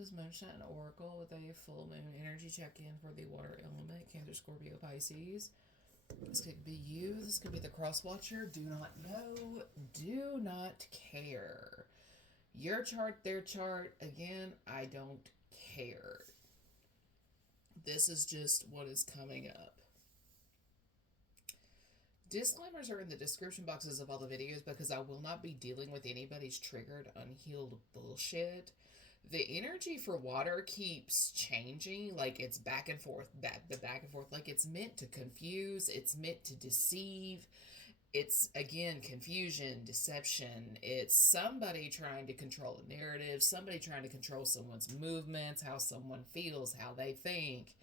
is Moonshine Oracle with a full moon energy check in for the water element, Cancer, Scorpio, Pisces. This could be you. This could be the cross watcher. Do not know. Do not care. Your chart, their chart. Again, I don't care. This is just what is coming up. Disclaimers are in the description boxes of all the videos because I will not be dealing with anybody's triggered, unhealed bullshit. The energy for water keeps changing, like it's back and forth, back and forth, like it's meant to confuse, it's meant to deceive. It's again confusion, deception. It's somebody trying to control a narrative, somebody trying to control someone's movements, how someone feels, how they think.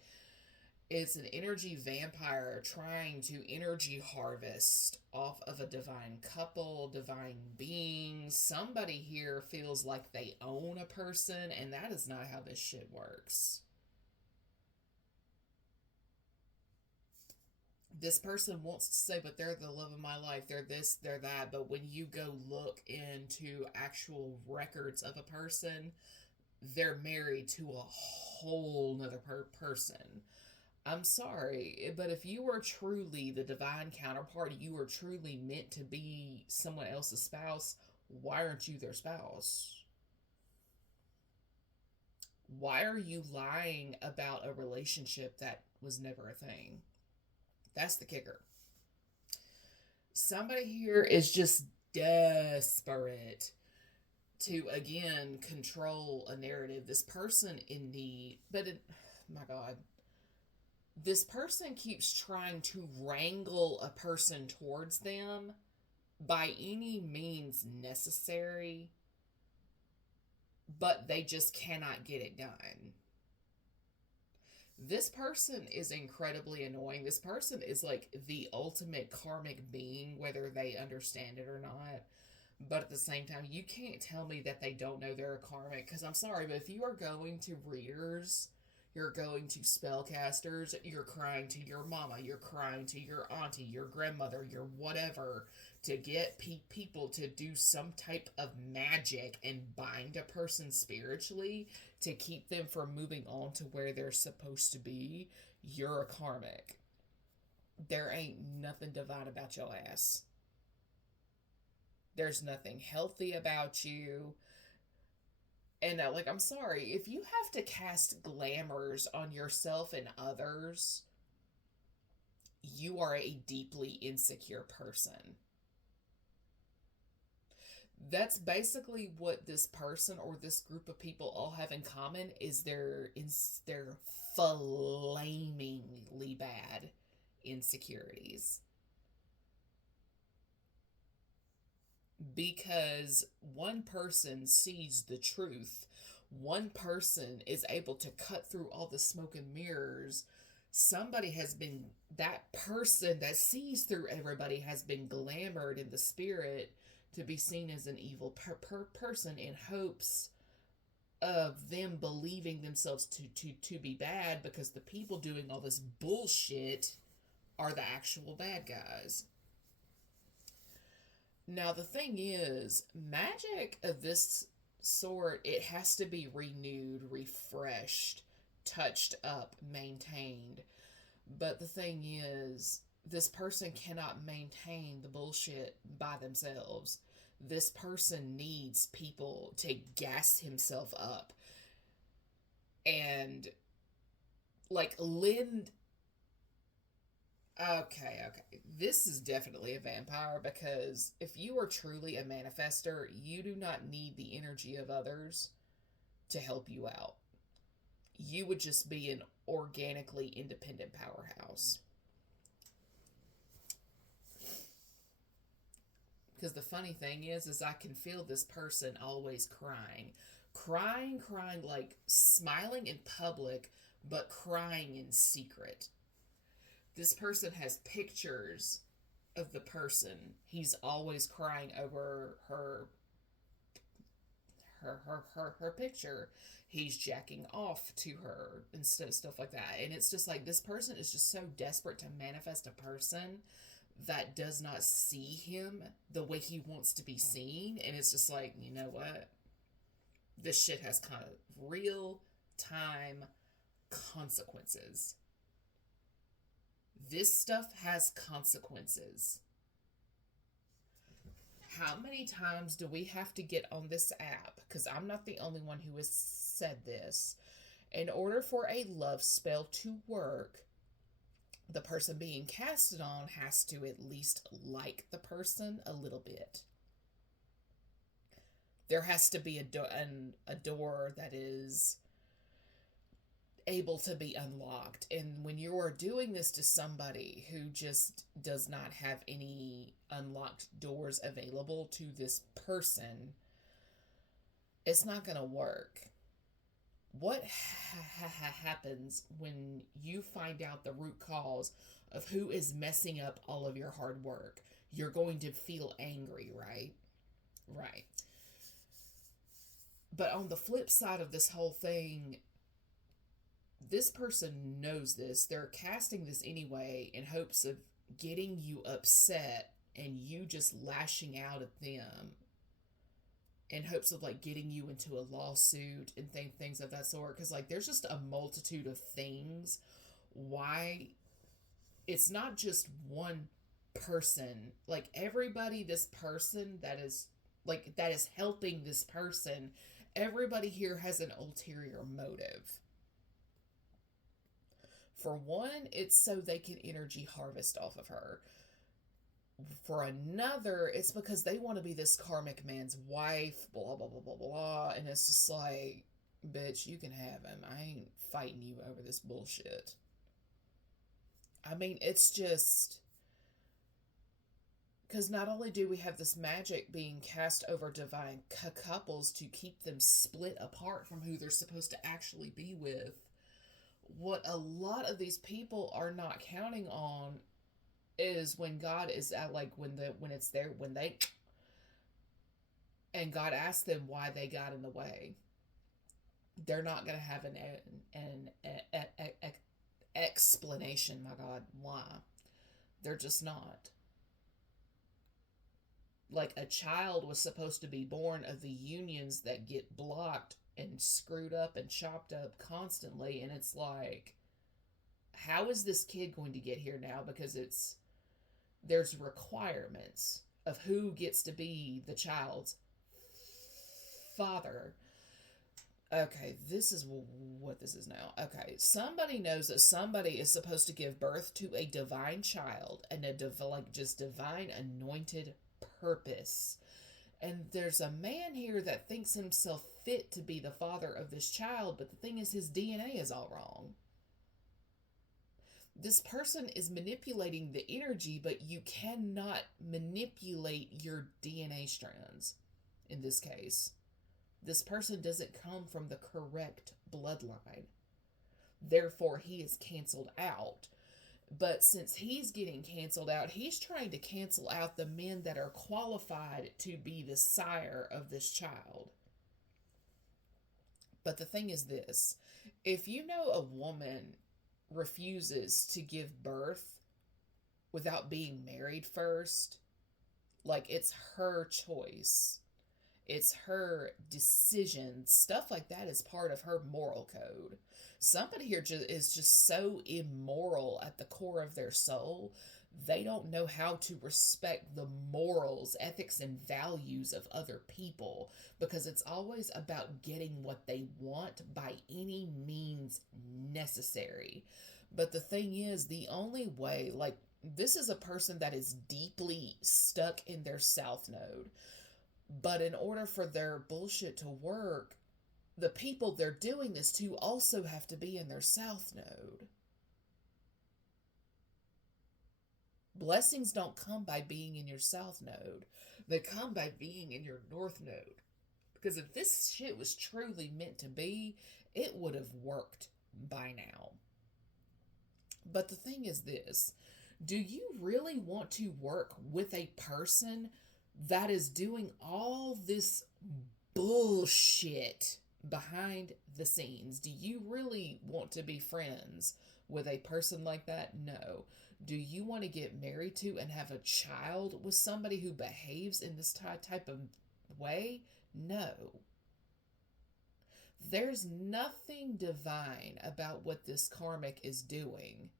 It's an energy vampire trying to energy harvest off of a divine couple, divine being. Somebody here feels like they own a person, and that is not how this shit works. This person wants to say, but they're the love of my life, they're this, they're that. But when you go look into actual records of a person, they're married to a whole nother person. I'm sorry, but if you are truly the divine counterpart, you are truly meant to be someone else's spouse, why aren't you their spouse? Why are you lying about a relationship that was never a thing? That's the kicker. Somebody here is just desperate to again control a narrative. This person in need, my God, this person keeps trying to wrangle a person towards them by any means necessary, but they just cannot get it done. This person is incredibly annoying. This person is like the ultimate karmic being, whether they understand it or not. But at the same time, you can't tell me that they don't know they're a karmic. Because I'm sorry, but if you are going to readers, you're going to spellcasters, you're crying to your mama, you're crying to your auntie, your grandmother, your whatever, to get people to do some type of magic and bind a person spiritually to keep them from moving on to where they're supposed to be, you're a karmic. There ain't nothing divine about your ass. There's nothing healthy about you. And like, I'm sorry, if you have to cast glamours on yourself and others, you are a deeply insecure person. That's basically what this person or this group of people all have in common is their flamingly bad insecurities. Because one person sees the truth, one person is able to cut through all the smoke and mirrors. Somebody has been, that person that sees through everybody has been glamored in the spirit to be seen as an evil person in hopes of them believing themselves to be bad because the people doing all this bullshit are the actual bad guys. Now, the thing is, magic of this sort, it has to be renewed, refreshed, touched up, maintained. But the thing is, this person cannot maintain the bullshit by themselves. This person needs people to gas himself up and like lend. Okay. This is definitely a vampire because if you are truly a manifester, you do not need the energy of others to help you out. You would just be an organically independent powerhouse. Because the funny thing is I can feel this person always crying, like smiling in public, but crying in secret. This person has pictures of the person. He's always crying over her picture. He's jacking off to her and stuff like that. And it's just like this person is just so desperate to manifest a person that does not see him the way he wants to be seen. And it's just like, you know what? This shit has kind of real time consequences. This stuff has consequences. How many times do we have to get on this app? Because I'm not the only one who has said this. In order for a love spell to work, the person being casted on has to at least like the person a little bit. There has to be a door that is able to be unlocked. And when you are doing this to somebody who just does not have any unlocked doors available to this person, it's not going to work. What happens when you find out the root cause of who is messing up all of your hard work? You're going to feel angry, right? Right. But on the flip side of this whole thing, this person knows this. They're casting this anyway in hopes of getting you upset and you just lashing out at them in hopes of like getting you into a lawsuit and things of that sort. Because like there's just a multitude of things why it's not just one person. Like everybody, this person that is helping this person, everybody here has an ulterior motive. For one, it's so they can energy harvest off of her. For another, it's because they want to be this karmic man's wife, blah, blah, blah, blah, blah. And it's just like, bitch, you can have him. I ain't fighting you over this bullshit. I mean, it's just... Because not only do we have this magic being cast over divine couples to keep them split apart from who they're supposed to actually be with, what a lot of these people are not counting on is when God is at like when it's there when they and God asks them why they got in the way. They're not going to have an explanation. My God, why? They're just not. Like a child was supposed to be born of the unions that get blocked and screwed up and chopped up constantly, and it's like, how is this kid going to get here now? Because there's requirements of who gets to be the child's father. Okay, this is what this is now. Okay, somebody knows that somebody is supposed to give birth to a divine child and a divine anointed purpose. And there's a man here that thinks himself fit to be the father of this child, but the thing is, his DNA is all wrong. This person is manipulating the energy, but you cannot manipulate your DNA strands in this case. This person doesn't come from the correct bloodline. Therefore, he is canceled out. But since he's getting canceled out, he's trying to cancel out the men that are qualified to be the sire of this child. But the thing is this, if you know a woman refuses to give birth without being married first, like it's her choice, it's her decision, stuff like that is part of her moral code. Somebody here is just so immoral at the core of their soul, they don't know how to respect the morals, ethics, and values of other people because it's always about getting what they want by any means necessary. But the thing is, the only way, like, this is a person that is deeply stuck in their south node. But in order for their bullshit to work, the people they're doing this to also have to be in their south node. Blessings don't come by being in your south node. They come by being in your north node. Because if this shit was truly meant to be, it would have worked by now. But the thing is this, do you really want to work with a person that is doing all this bullshit behind the scenes? Do you really want to be friends with a person like that? No. Do you want to get married to and have a child with somebody who behaves in this type of way? No. There's nothing divine about what this karmic is doing,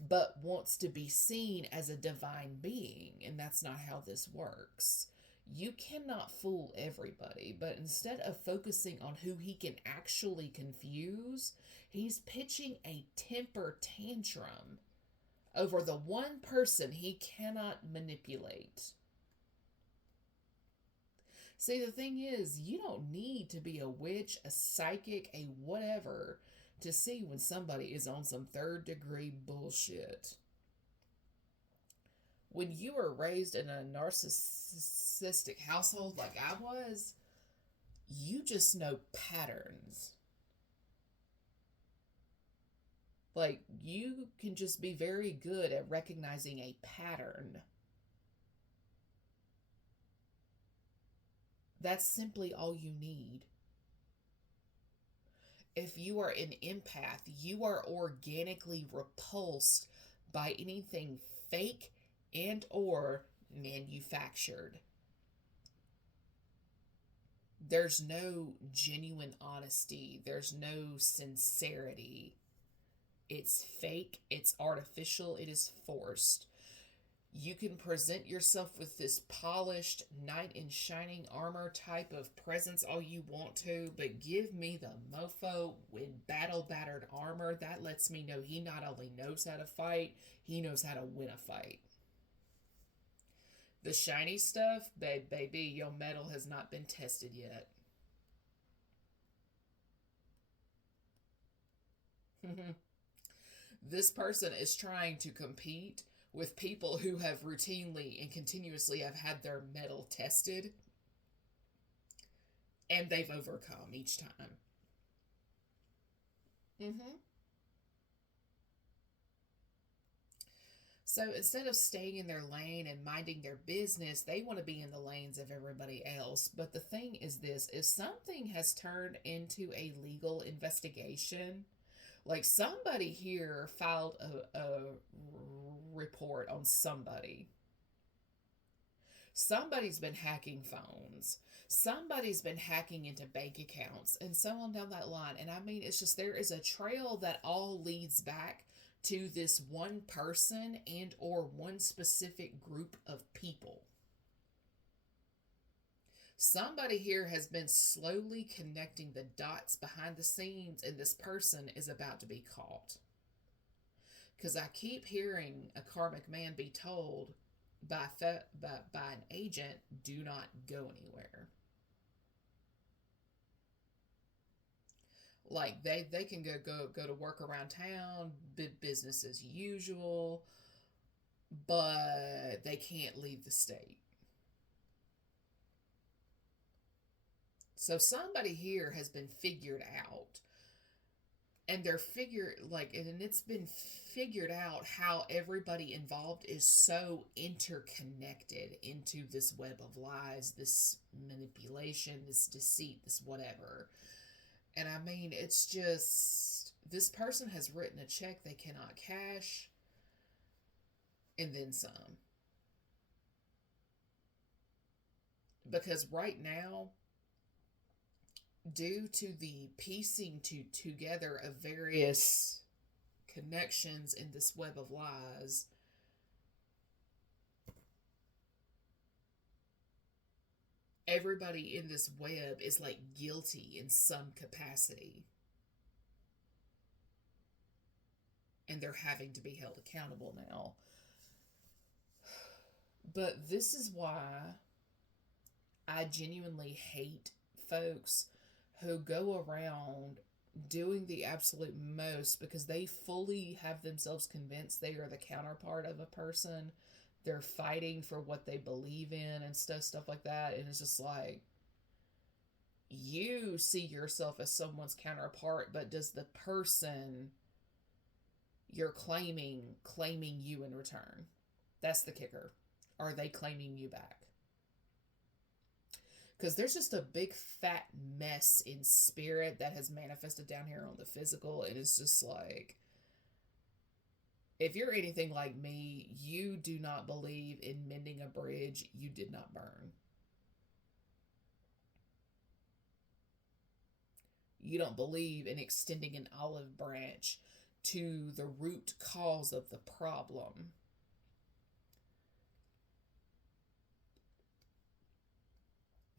but wants to be seen as a divine being, and that's not how this works. You cannot fool everybody, but instead of focusing on who he can actually confuse, he's pitching a temper tantrum over the one person he cannot manipulate. See, the thing is, you don't need to be a witch, a psychic, a whatever to see when somebody is on some third degree bullshit. When you were raised in a narcissistic household like I was, you just know patterns. Like, you can just be very good at recognizing a pattern. That's simply all you need. If you are an empath, you are organically repulsed by anything fake and or manufactured. There's no genuine honesty. There's no sincerity. It's fake, it's artificial, it is forced. You can present yourself with this polished, knight in shining armor type of presence all you want to, but give me the mofo with battle battered armor. That lets me know he not only knows how to fight, he knows how to win a fight. The shiny stuff, baby, your metal has not been tested yet. This person is trying to compete with people who have routinely and continuously have had their metal tested, and they've overcome each time. Mm-hmm. So instead of staying in their lane and minding their business, they want to be in the lanes of everybody else. But the thing is this, if something has turned into a legal investigation, like somebody here filed a report on somebody. Somebody's been hacking phones. Somebody's been hacking into bank accounts and so on down that line. And I mean, it's just there is a trail that all leads back to this one person and or one specific group of people. Somebody here has been slowly connecting the dots behind the scenes, and this person is about to be caught. Because I keep hearing a karmic man be told by an agent, do not go anywhere. Like they can go to work around town, business as usual, but they can't leave the state. So somebody here has been figured out, and it's been figured out how everybody involved is so interconnected into this web of lies, this manipulation, this deceit, this whatever. And I mean, it's just, this person has written a check they cannot cash, and then some. Because right now, due to the piecing together of various connections in this web of lies, everybody in this web is like guilty in some capacity. And they're having to be held accountable now. But this is why I genuinely hate folks who go around doing the absolute most because they fully have themselves convinced they are the counterpart of a person. They're fighting for what they believe in and stuff like that. And it's just like, you see yourself as someone's counterpart, but does the person you're claiming you in return? That's the kicker. Are they claiming you back? Because there's just a big fat mess in spirit that has manifested down here on the physical. And it's just like, if you're anything like me, you do not believe in mending a bridge you did not burn. You don't believe in extending an olive branch to the root cause of the problem.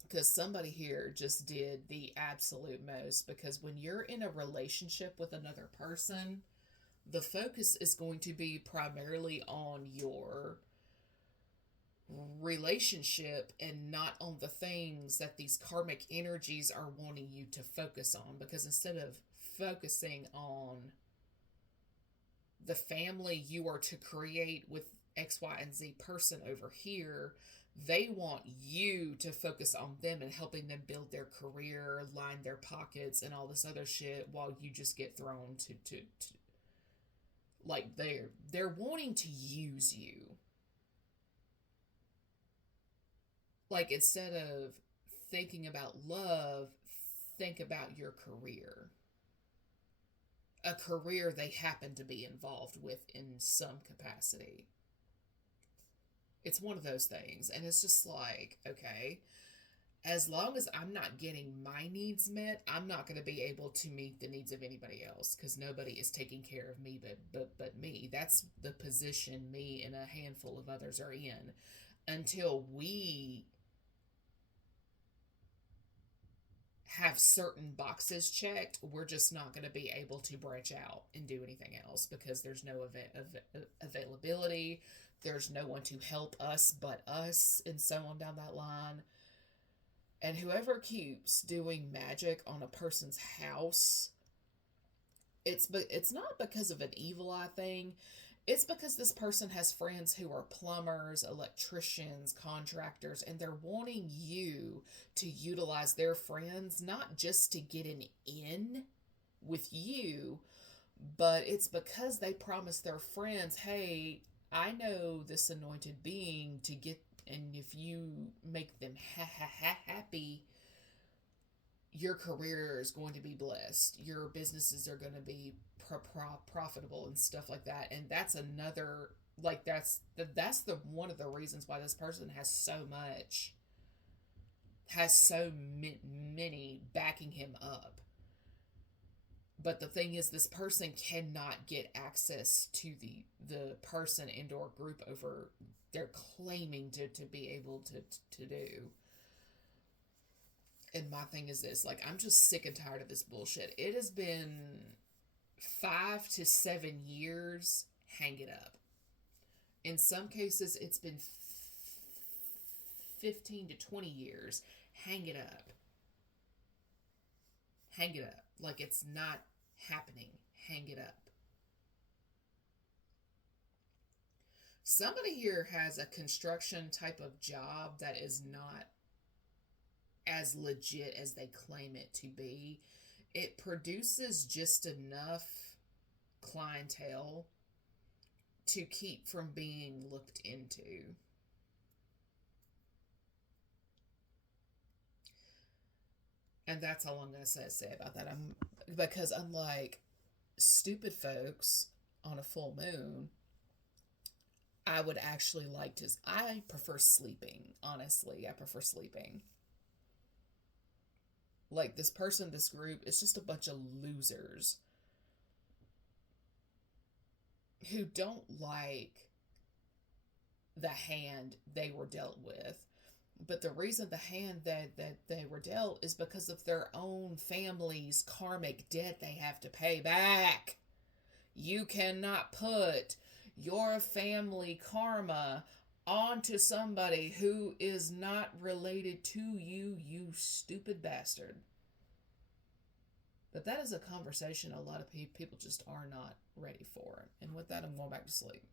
Because somebody here just did the absolute most. Because when you're in a relationship with another person, the focus is going to be primarily on your relationship and not on the things that these karmic energies are wanting you to focus on. Because instead of focusing on the family you are to create with X, Y, and Z person over here, they want you to focus on them and helping them build their career, line their pockets, and all this other shit, while you just get thrown to like they're wanting to use you. Like, instead of thinking about love, think about your career. A career they happen to be involved with in some capacity. It's one of those things. And it's just like, okay, as long as I'm not getting my needs met, I'm not going to be able to meet the needs of anybody else, because nobody is taking care of me but me. That's the position me and a handful of others are in. Until we have certain boxes checked, we're just not going to be able to branch out and do anything else, because there's no availability. There's no one to help us but us, and so on down that line. And whoever keeps doing magic on a person's house, it's not because of an evil eye thing. It's because this person has friends who are plumbers, electricians, contractors, and they're wanting you to utilize their friends, not just to get an in with you, but it's because they promise their friends, hey, I know this anointed being to get, and if you make them happy, your career is going to be blessed. Your businesses are going to be profitable and stuff like that. And that's another, like, that's the one of the reasons why this person has so many backing him up. But the thing is, this person cannot get access to the person and or group over they're claiming to be able to do. And my thing is this, like, I'm just sick and tired of this bullshit. It has been 5 to 7 years. Hang it up. In some cases, it's been 15 to 20 years. Hang it up. Hang it up. Like, it's not happening. Hang it up. Somebody here has a construction type of job that is not as legit as they claim it to be. It produces just enough clientele to keep from being looked into. And that's all I'm going to say about that. Because unlike stupid folks on a full moon, I would actually like to, I prefer sleeping, honestly. I prefer sleeping. Like, this person, this group, is just a bunch of losers who don't like the hand they were dealt with. But the reason the hand that they were dealt is because of their own family's karmic debt they have to pay back. You cannot put your family karma onto somebody who is not related to you, you stupid bastard. But that is a conversation a lot of people just are not ready for. And with that, I'm going back to sleep.